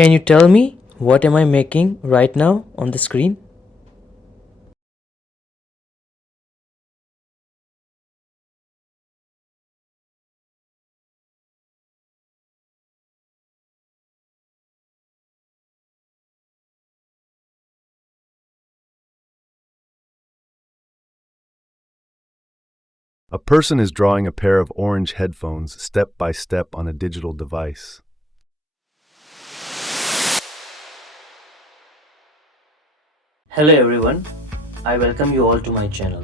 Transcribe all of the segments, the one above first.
Can you tell me what am I making right now on the screen? A person is drawing a pair of orange headphones step by step on a digital device. Hello everyone, I welcome you all to my channel.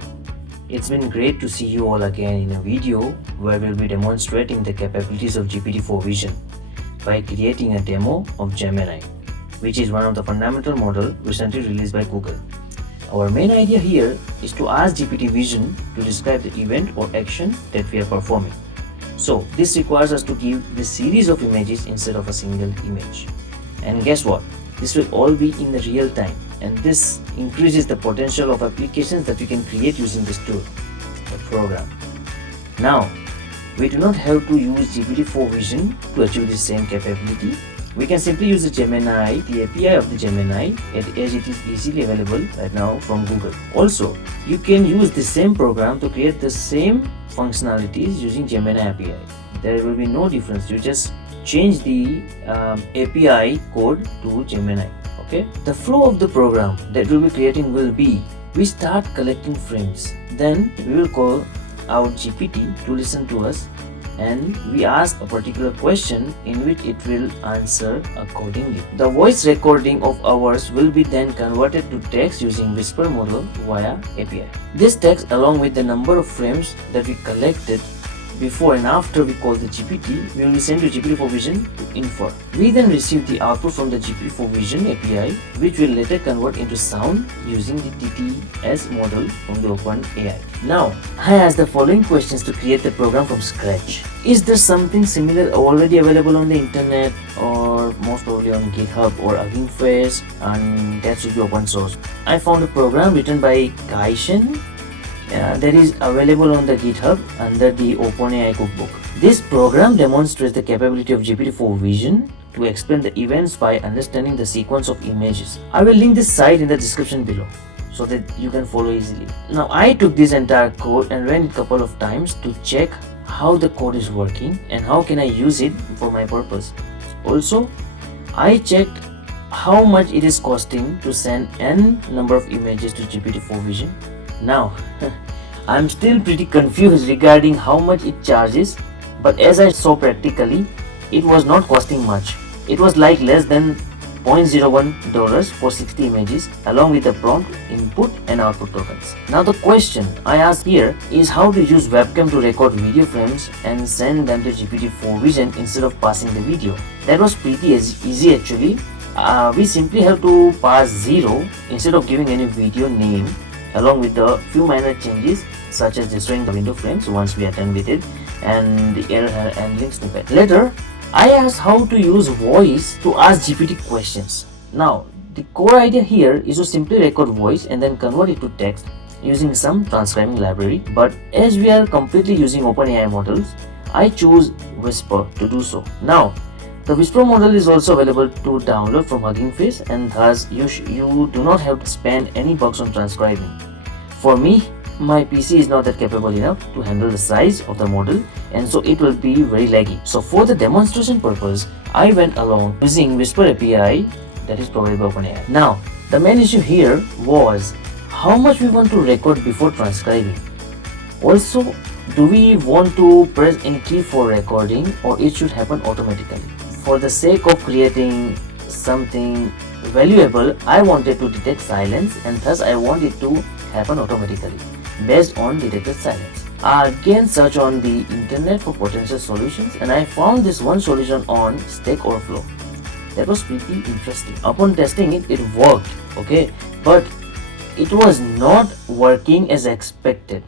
It's been great to see you all again in a video where we'll be demonstrating the capabilities of GPT-4 Vision by creating a demo of Gemini, which is one of the fundamental models recently released by Google. Our main idea here is to ask GPT Vision to describe the event or action that we are performing. So this requires us to give this series of images instead of a single image. And guess what? This will all be in the real time, and this increases the potential of applications that we can create using this tool, the program. Now, we do not have to use GPT-4 Vision to achieve the same capability. We can simply use the Gemini, the API of the Gemini, as it is easily available right now from Google. Also, you can use the same program to create the same functionalities using Gemini API. There will be no difference. You just change the API code to Gemini. Okay. The flow of the program that we'll be creating will be: we start collecting frames, then we will call out GPT to listen to us, and we ask a particular question in which it will answer accordingly. The voice recording of ours will be then converted to text using Whisper model via API. This text, along with the number of frames that we collected before and after we call the GPT, we will be sent to GPT-4 Vision to infer. We then receive the output from the GPT-4 Vision API, which will later convert into sound using the TTS model from the OpenAI. Now, I ask the following questions to create the program from scratch. Is there something similar already available on the internet, or most probably on GitHub or Hugging Face, and that should be open source? I found a program written by Kaishen that is available on the GitHub under the OpenAI cookbook. This program demonstrates the capability of GPT-4 Vision to explain the events by understanding the sequence of images. I will link this site in the description below so that you can follow easily. Now, I took this entire code and ran it a couple of times to check how the code is working and how can I use it for my purpose. Also, I checked how much it is costing to send n number of images to GPT-4 Vision. Now, I'm still pretty confused regarding how much it charges, but as I saw practically, it was not costing much. It was like less than $0.01 for 60 images along with the prompt, input and output tokens. Now the question I ask here is how to use webcam to record video frames and send them to GPT-4 Vision instead of passing the video. That was pretty easy actually. We simply have to pass 0 instead of giving any video name, along with the few minor changes such as destroying the window frames once we are done with it and the error handling snippet. Later, I asked how to use voice to ask GPT questions. Now, the core idea here is to simply record voice and then convert it to text using some transcribing library. But as we are completely using OpenAI models, I choose Whisper to do so. Now, the Whisper model is also available to download from Hugging Face, and thus you do not have to spend any bucks on transcribing. For me, my PC is not that capable enough to handle the size of the model, and so it will be very laggy. So for the demonstration purpose, I went along using Whisper API that is provided by OpenAI. Now, the main issue here was how much we want to record before transcribing. Also, do we want to press any key for recording, or it should happen automatically? For the sake of creating something valuable, I wanted to detect silence, and thus I want it to happen automatically based on detected silence. I again searched on the internet for potential solutions, and I found this one solution on Stack Overflow. That was pretty interesting. Upon testing it, it worked, okay, but it was not working as expected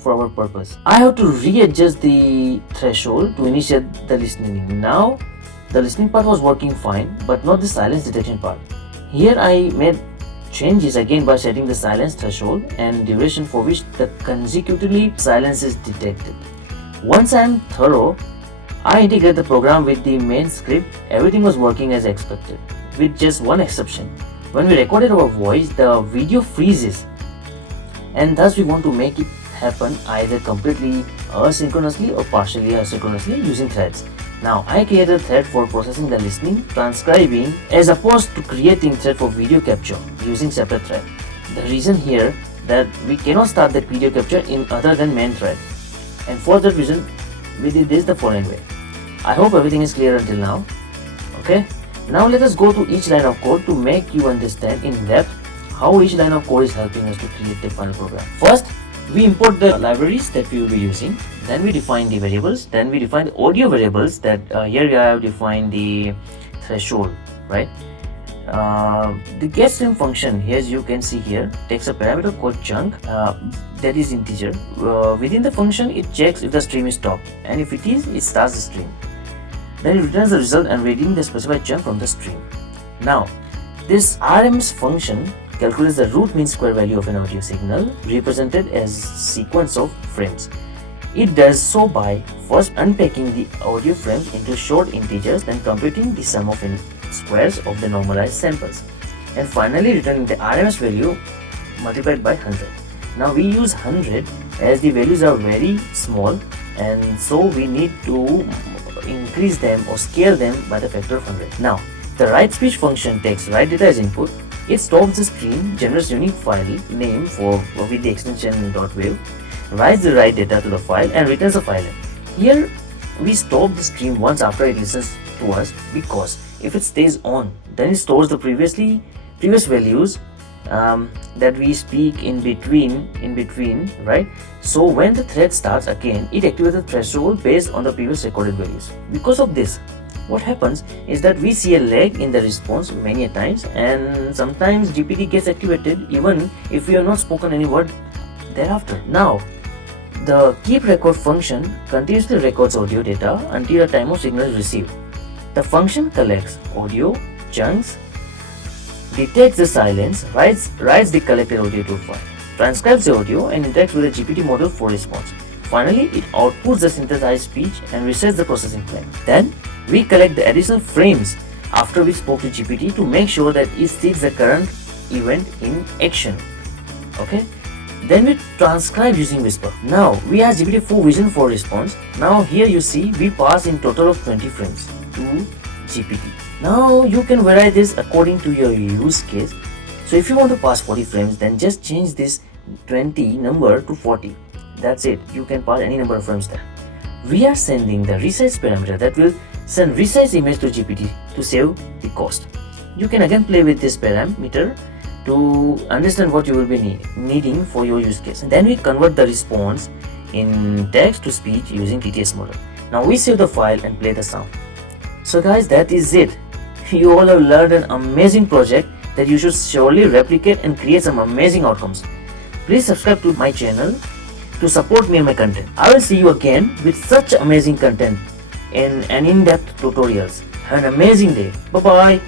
for our purpose. I have to readjust the threshold to initiate the listening. Now, the listening part was working fine, but not the silence detection part. Here I made changes again by setting the silence threshold and duration for which the consecutively silence is detected. Once I am thorough, I integrated the program with the main script. Everything was working as expected, with just one exception. When we recorded our voice, the video freezes, and thus we want to make it happen either completely asynchronously or partially asynchronously using threads. Now I created a thread for processing the listening, transcribing, as opposed to creating thread for video capture using separate thread. The reason here that we cannot start the video capture in other than main thread, and for that reason we did this the following way. I hope everything is clear until now. Okay, now let us go to each line of code to make you understand in depth how each line of code is helping us to create the final program. First, we import the libraries that we will be using. Then we define the variables. Then we define the audio variables that here we have defined the threshold, right? The getString function, here as you can see here, takes a parameter called chunk that is integer. Within the function, it checks if the stream is stopped, and if it is, it starts the stream. Then it returns the result and reading the specified chunk from the stream. Now, this RMS function calculates the root mean square value of an audio signal represented as sequence of frames. It does so by first unpacking the audio frames into short integers, then computing the sum of squares of the normalized samples, and finally returning the RMS value multiplied by 100. Now we use 100 as the values are very small, and so we need to increase them or scale them by the factor of 100. Now the write speech function takes write data as input. It stops the stream, generates unique file name with the extension .wav, writes the write data to the file and returns the file name. Here we stop the stream once after it listens to us, because if it stays on, then it stores the previous values that we speak in between, right? So when the thread starts again, it activates the threshold based on the previous recorded values. Because of this, what happens is that we see a lag in the response many a times, and sometimes GPT gets activated even if we have not spoken any word thereafter. Now, the keep record function continuously records audio data until a time of signal is received. The function collects audio chunks, detects the silence, writes the collected audio to a file, transcribes the audio, and interacts with the GPT model for response. Finally, it outputs the synthesized speech and resets the processing time. Then, we collect the additional frames after we spoke to GPT to make sure that it sees the current event in action. Okay? Then we transcribe using Whisper. Now, we ask GPT-4 Vision for response. Now, here you see we pass in total of 20 frames to GPT. Now, you can vary this according to your use case. So, if you want to pass 40 frames, then just change this 20 number to 40. That's it. You can pass any number of frames there. We are sending the resize parameter that will send resize image to GPT to save the cost. You can again play with this parameter to understand what you will be needing for your use case. And then we convert the response in text to speech using TTS model. Now we save the file and play the sound. So guys, that is it. You all have learned an amazing project that you should surely replicate and create some amazing outcomes. Please subscribe to my channel to support me and my content. I will see you again with such amazing content and in-depth tutorials. Have an amazing day. Bye bye.